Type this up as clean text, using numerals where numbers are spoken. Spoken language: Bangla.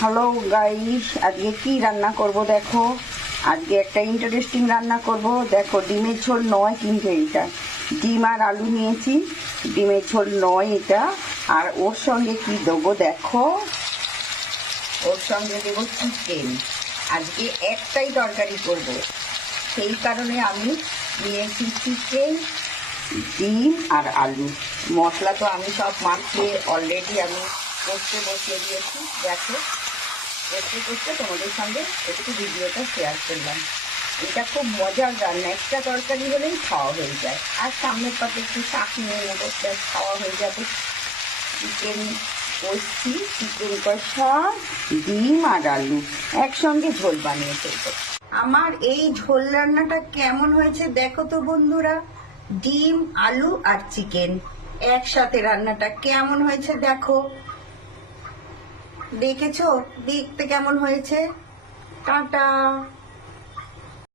হ্যালো গাইস, আজকে কি রান্না করব দেখো। আজকে একটা ইন্টারেস্টিং রান্না করব। দেখো, ডিমের ঝোল নয় কিন্তু এটা ডিম আর আলু নিয়েছি। ডিমের ঝোল নয় এটা। আর ওর সঙ্গে কি দেবো দেখো, ওর সঙ্গে দেবো চিকেন। আজকে একটাই তরকারি করব, সেই কারণে আমি নিয়েছি চিকেন, ডিম আর আলু। মশলা তো আমি সব মাখিয়ে অলরেডি আমি কষতে বসিয়ে দিয়েছি। দেখো, করতে করতে তোমাদের সঙ্গে একটু ভিডিওটা শেয়ার করলাম। এটা খুব মজার রান্না, একটা তরকারি হলেই খাওয়া হয়ে যায়। আর সামনের পাতে একটু শাক নিয়ে নেবো, খাওয়া হয়ে যাবে। চিকেন কষছি, চিকেন কষা, ডিম আর আলু একসঙ্গে ঝোল বানিয়ে ফেলবো। আমার এই ঝোল রান্নাটা কেমন হয়েছে দেখো তো বন্ধুরা। ডিম, আলু আর চিকেন একসাথে রান্নাটা কেমন হয়েছে দেখো। দেখেছো দেখতে কেমন হয়েছে? টাটা।